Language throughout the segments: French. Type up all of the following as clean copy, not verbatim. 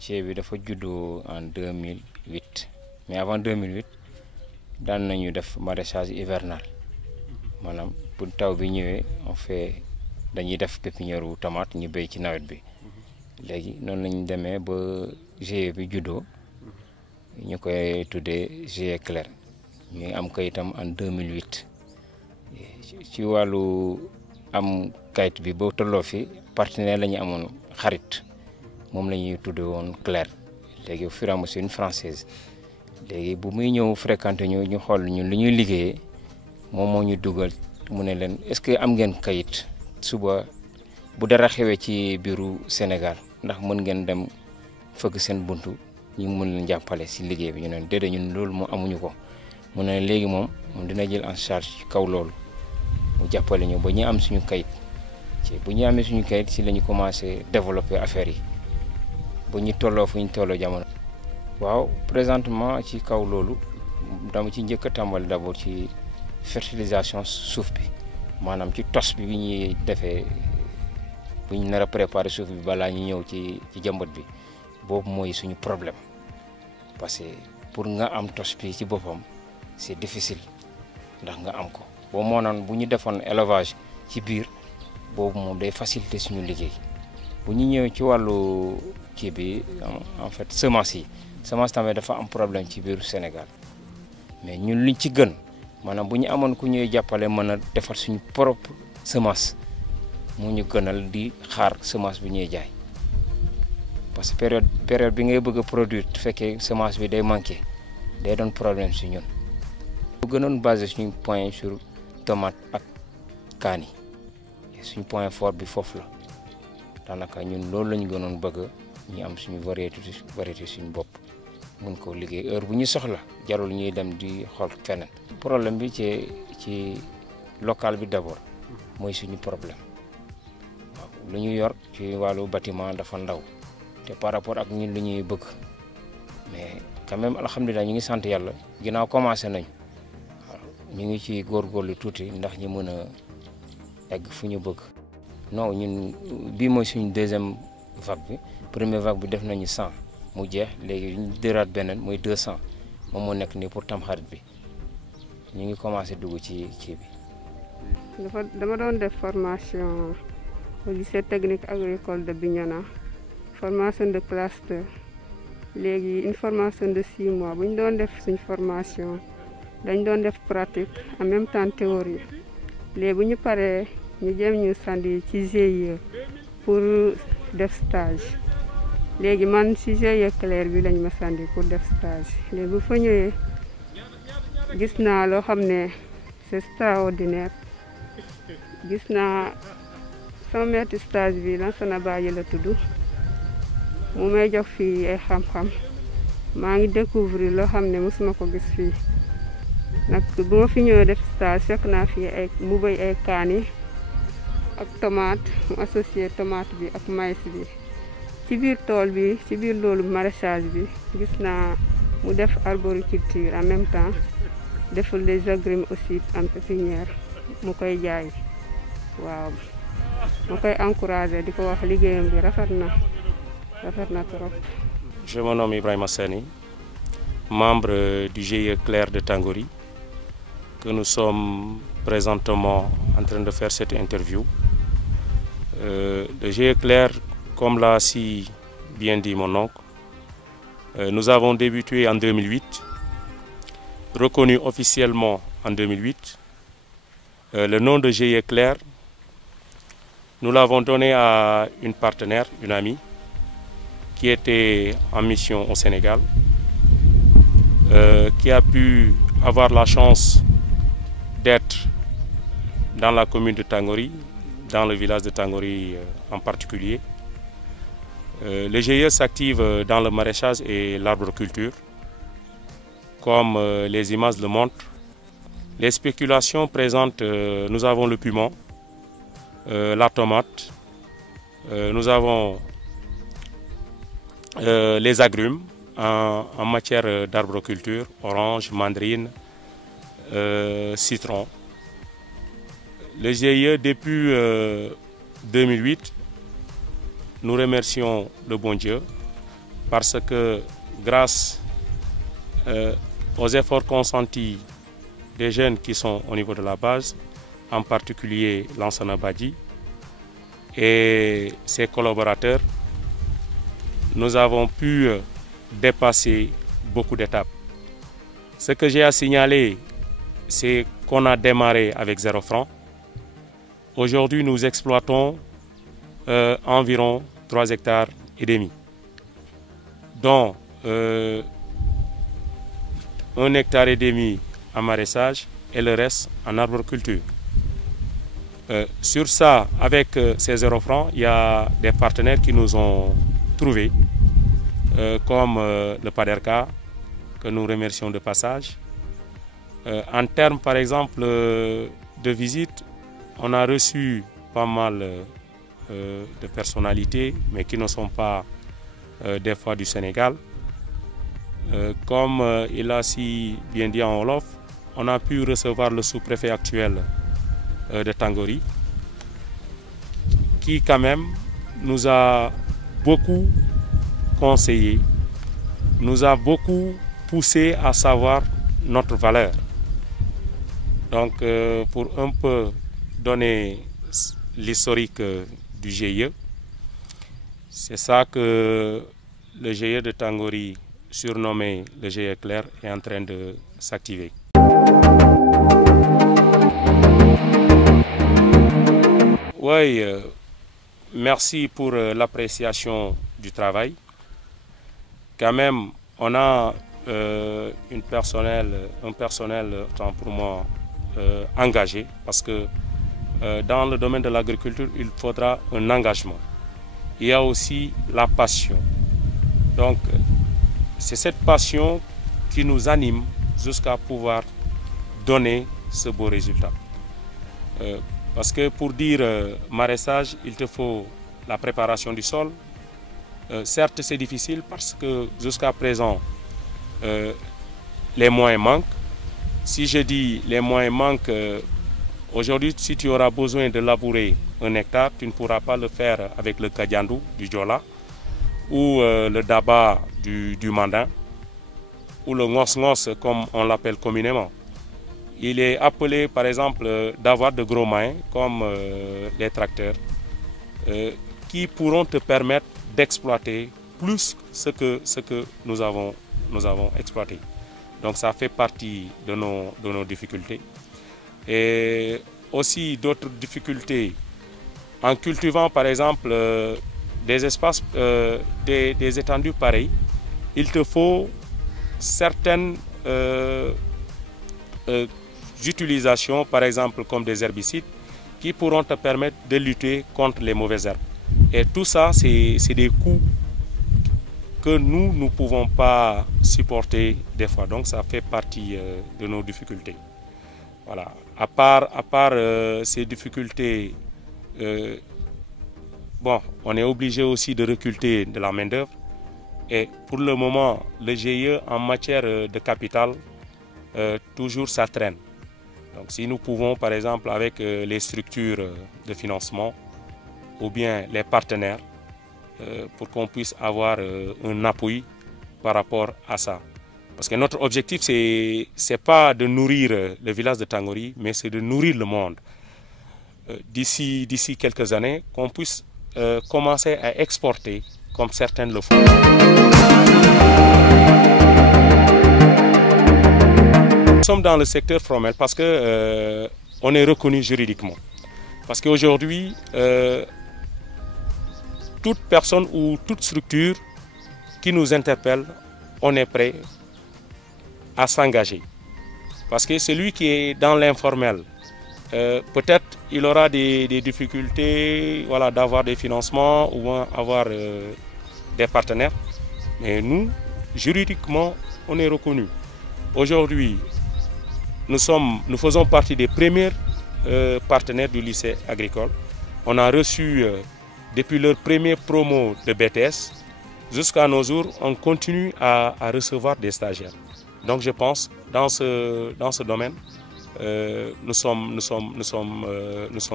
GIE bi dafa juddu en 2008 mais avant 2008 daan nañu def maraîchage hivernal maanaam bu taw bi ñëwee dañuy def pépinière wu tomate ñu béy ci nawet bi léegi noonu lañu demee ba GIE bi juddoo ñu koy tuddee GIE Clair ñuy am kayitam en 2008 ci wàllu am kayit bi ba tolloo fi partenaire la ñu amoon xarit moom la ñuy tuddee woon Clair léegi au fur et à mesure une française léegi bu muy ñëw fréquenté ñu xool ñun li ñuy liggéeyee moom moo ñu dugal mu ne leen est-ce que am ngeen kayit suba bu dara xewee ci biiru Sénégal ndax mën ngeen dem fëgg seen buntu ñu mën leen jàppale si liggéey bi ñu ne déedéet ñun loolu moo amuñu ko mu ne léegi moom dina jël en charge ci kaw loolu mu jàppale ñu ba ñu am suñu kayit bu ñu amee suñu kayit si la ñu commencé développer affaire yi ba ñu tolloo fu ñu tolloo jamono. waaw présentement ci kaw loolu dama ci njëkk a tàmbali d'abord ci fertilisation suuf bi maanaam ci tos bi ñuy defee bu ñu nar a préparer suuf bi balaa ñu ñëw ci jàmbat bi boobu mooy suñu problème parce que pour nga am tos bi ci boppam c'est difficile ndax nga am ko boo moonoon bu ñu defoon élevage ci biir boobu moom day faciliter suñu liggéey bu ñu ñëwee ci wàllu kii bi en fait semence tamit dafa am problème ci biir Sénégal mais ñun liñ ci gën maanaam bu ñu amoon ku ñuy jàppale mën a defar suñu propre semence mu ñu gënal di xaar semence bi ñuy jaay parce que période bi ngay bëgg a produire bu fekkee semence bi day manqué day doon problème si ñun. bu gënoon basé suñu point sur tomate ak kaani suñu point fort bi foofu la daanaka ñun loolu la ñu gënoon bëgg ñu am suñu variété suñu bopp mun ko liggéey heure bu ñu soxla jarul ñuy dem di xool feneen. problème bi ci local bi d'abord mooy suñu problème waaw lu ñu yor ci wàllu bâtiment dafa ndaw te par rapport ak ñun lu ñuy bëgg mais quand même alhamdulilah ñu ngi sant yàlla ginnaaw commencé nañu waaw ñu ngi ci góorgóorlu tuuti ndax ñu mën a egg fu ñu bëgg. non ñun bii mooy suñu deuxième vague bi première vague bi def nañu 100 mu jeex léegi ñu dëraat beneen mooy 200 moom moo nekk nii pour tamxarit bi ñu ngi commencé dugg ci kii bi. dama doon def formation au lycée technique agricole de Bignona formation de classe 2 léegi une formation de 6 mois bu ñu doon def suñ formation dañ doon def pratique en même temps théorie léegi bu ñu paree ñu jëm ñu sandi ci GIE pour def stage léegi man ci GIE Clair bi lañ ma sandi pour def stage léegi bu fa ñëwee gis naa loo xam ne c'est extraordinaire gis naa sama maître stage bi Lansana Badji la tudd mu may jox fii ay xam-xam maa ngi découvrir loo xam ne mosuma ko gis fii nag bu ma fi ñëwee def stage fekk naa fii mu béy ay kaani ak tomate mu associé tomate bi ak maïs bi ci biir tool bi ci biir loolu maraîchage bi gis naa mu def arboriculture en même temps deful les agrumes aussi en pépinière mu koy jaay waaw ma koy encouragé di ko wax liggéeyam bi rafet na trop. Je me nomme Ibrahima Sani, membre du GIE Clair de Tangory, que nous sommes présentement en train de faire cette interview. Le GIE Clair, comme l'a si bien dit mon oncle, nous avons débuté en 2008, reconnu officiellement en 2008. Le nom de GIE Clair, nous l'avons donné à une partenaire, une amie, qui était en mission au Sénégal, qui a pu avoir la chance d'être dans la commune de Tangory, dans le village de Tangory en particulier. Le GIE s'active dans le maraîchage et l'arboriculture. Comme les images le montrent, les spéculations présentes, nous avons le piment, la tomate, nous avons les agrumes en matière d'arboriculture, orange, mandarine, citron. Le GIE, depuis 2008, nous remercions le bon Dieu parce que grâce aux efforts consentis des jeunes qui sont au niveau de la base, en particulier Lansana Badji et ses collaborateurs, nous avons pu dépasser beaucoup d'étapes. Ce que j'ai à signaler, c'est qu'on a démarré avec 0 francs. Aujourd'hui, nous exploitons environ 3 hectares et demi, dont 1 hectare et demi en maraîchage et le reste en arboriculture. Sur ça, avec ces 0 francs, il y a des partenaires qui nous ont trouvés, comme le PADERCA, que nous remercions de passage. En termes, par exemple, de visite, on a reçu pas mal de personnalités, mais qui ne sont pas des fois du Sénégal. Comme il a si bien dit en Wolof, on a pu recevoir le sous-préfet actuel de Tangori, qui quand même nous a beaucoup conseillé, nous a beaucoup poussé à savoir notre valeur. Donc pour un peu donner l'historique du GIE, c'est ça que le GIE de Tangori, surnommé le GIE Clair, est en train de s'activer. Oui, merci pour l'appréciation du travail. Quand même, on a un personnel, tant pour moi, engagé, parce que dans le domaine de l'agriculture, il faudra un engagement. Il y a aussi la passion. Donc, c'est cette passion qui nous anime jusqu'à pouvoir donner ce beau résultat. Parce que pour dire maraîchage, il te faut la préparation du sol. Certes, c'est difficile parce que jusqu'à présent, les moyens manquent. Si je dis les moyens manquent, aujourd'hui, si tu auras besoin de labourer 1 hectare, tu ne pourras pas le faire avec le Kadiandou du Djola ou le Daba du Mandin ou le Ngos-Ngos comme on l'appelle communément. Il est appelé par exemple d'avoir de gros moyens comme les tracteurs qui pourront te permettre d'exploiter plus ce que nous avons exploité. Donc ça fait partie de nos difficultés. Et aussi d'autres difficultés, en cultivant par exemple des espaces, des étendues pareilles, il te faut certaines utilisations, par exemple comme des herbicides, qui pourront te permettre de lutter contre les mauvaises herbes. Et tout ça, c'est des coûts que nous ne pouvons pas supporter des fois. Donc ça fait partie de nos difficultés. Voilà. À part ces difficultés, bon, on est obligé aussi de recruter de la main-d'œuvre. Et pour le moment, le GIE en matière de capital, toujours ça traîne. Donc si nous pouvons, par exemple, avec les structures de financement ou bien les partenaires, pour qu'on puisse avoir un appui par rapport à ça. Parce que notre objectif, ce n'est pas de nourrir le village de Tangori, mais c'est de nourrir le monde. D'ici quelques années, qu'on puisse commencer à exporter comme certains le font. Nous sommes dans le secteur formel parce que on est reconnu juridiquement. Parce qu'aujourd'hui, toute personne ou toute structure qui nous interpelle, on est prêt à s'engager. Parce que celui qui est dans l'informel, peut-être il aura des difficultés, voilà, d'avoir des financements ou avoir des partenaires. Mais nous, juridiquement, on est reconnus. Aujourd'hui, nous faisons partie des premiers partenaires du lycée agricole. On a reçu, depuis leur premier promo de BTS, jusqu'à nos jours, on continue à recevoir des stagiaires. Donc je pense, dans ce domaine, nous sommes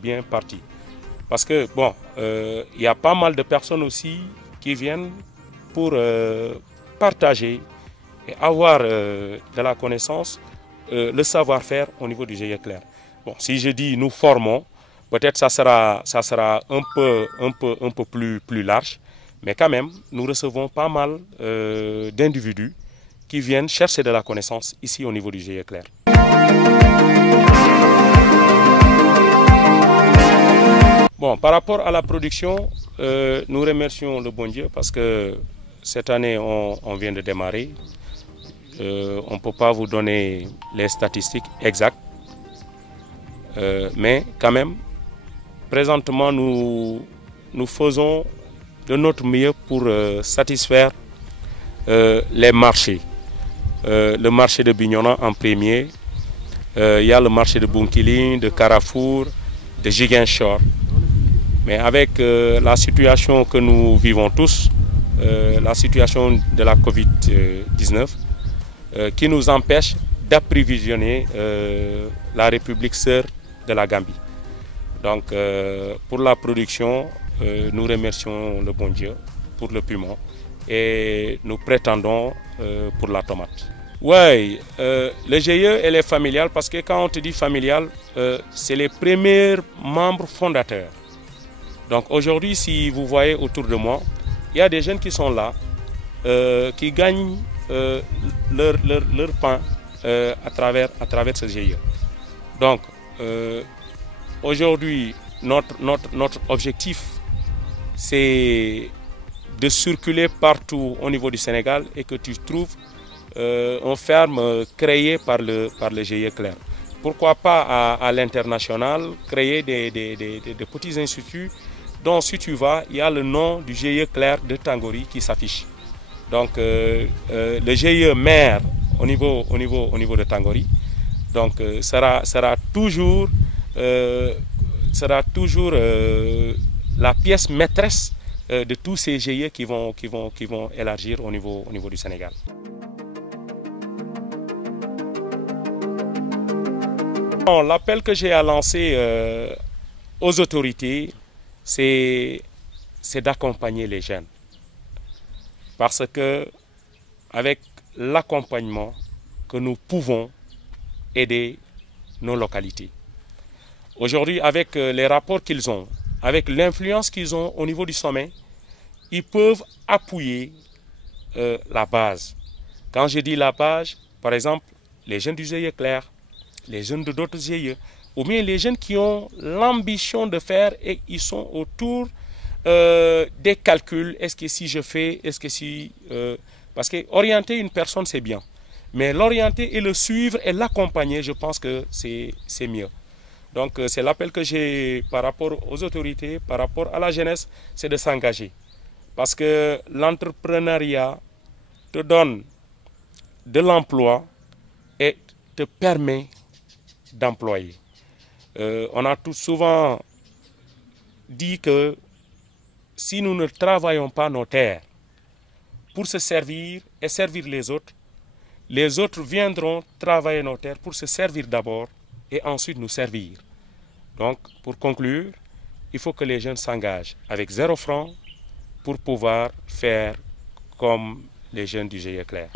bien partis. Parce que, bon, il y a pas mal de personnes aussi qui viennent pour partager et avoir de la connaissance, le savoir-faire au niveau du GIE Clair. Bon, si je dis nous formons, peut-être ça sera un peu plus large, mais quand même, nous recevons pas mal d'individus qui viennent chercher de la connaissance ici au niveau du GIE Clair. Bon, par rapport à la production, nous remercions le bon Dieu parce que cette année, on vient de démarrer. On ne peut pas vous donner les statistiques exactes, mais quand même, présentement, nous faisons de notre mieux pour satisfaire les marchés. Le marché de Bignona en premier, il y a le marché de Bounkiling, de Carrefour, de Ziguinchor. Mais avec la situation que nous vivons tous, la situation de la Covid-19, qui nous empêche d'approvisionner la République sœur de la Gambie. Donc pour la production, nous remercions le bon Dieu pour le piment et nous prétendons pour la tomate. Oui, le GIE elle est familiale parce que quand on te dit familial, c'est les premiers membres fondateurs. Donc aujourd'hui, si vous voyez autour de moi, il y a des jeunes qui sont là, qui gagnent leur pain à travers ce GIE. Donc aujourd'hui, notre objectif, c'est de circuler partout au niveau du Sénégal et que tu trouves une ferme créée par le GIE Clair. Pourquoi pas à l'international, créer des petits instituts dont si tu vas, il y a le nom du GIE Clair de Tangori qui s'affiche. Donc le GIE mère au niveau de Tangori donc, sera toujours la pièce maîtresse de tous ces GIE qui vont élargir au niveau du Sénégal. L'appel que j'ai à lancer aux autorités, c'est d'accompagner les jeunes. Parce que avec l'accompagnement que nous pouvons aider nos localités. Aujourd'hui, avec les rapports qu'ils ont, avec l'influence qu'ils ont au niveau du sommet, ils peuvent appuyer la base. Quand je dis la base, par exemple, les jeunes du GIE Clair, les jeunes de d'autres GIE, ou bien les jeunes qui ont l'ambition de faire et ils sont autour des calculs. Est-ce que si je fais, est-ce que si... parce que orienter une personne, c'est bien. Mais l'orienter et le suivre et l'accompagner, je pense que c'est mieux. Donc c'est l'appel que j'ai par rapport aux autorités, par rapport à la jeunesse, c'est de s'engager. Parce que l'entrepreneuriat te donne de l'emploi et te permet d'employer. On a tout souvent dit que si nous ne travaillons pas nos terres pour se servir et servir les autres viendront travailler nos terres pour se servir d'abord et ensuite nous servir. Donc, pour conclure, il faut que les jeunes s'engagent avec 0 franc pour pouvoir faire comme les jeunes du GIE Clair.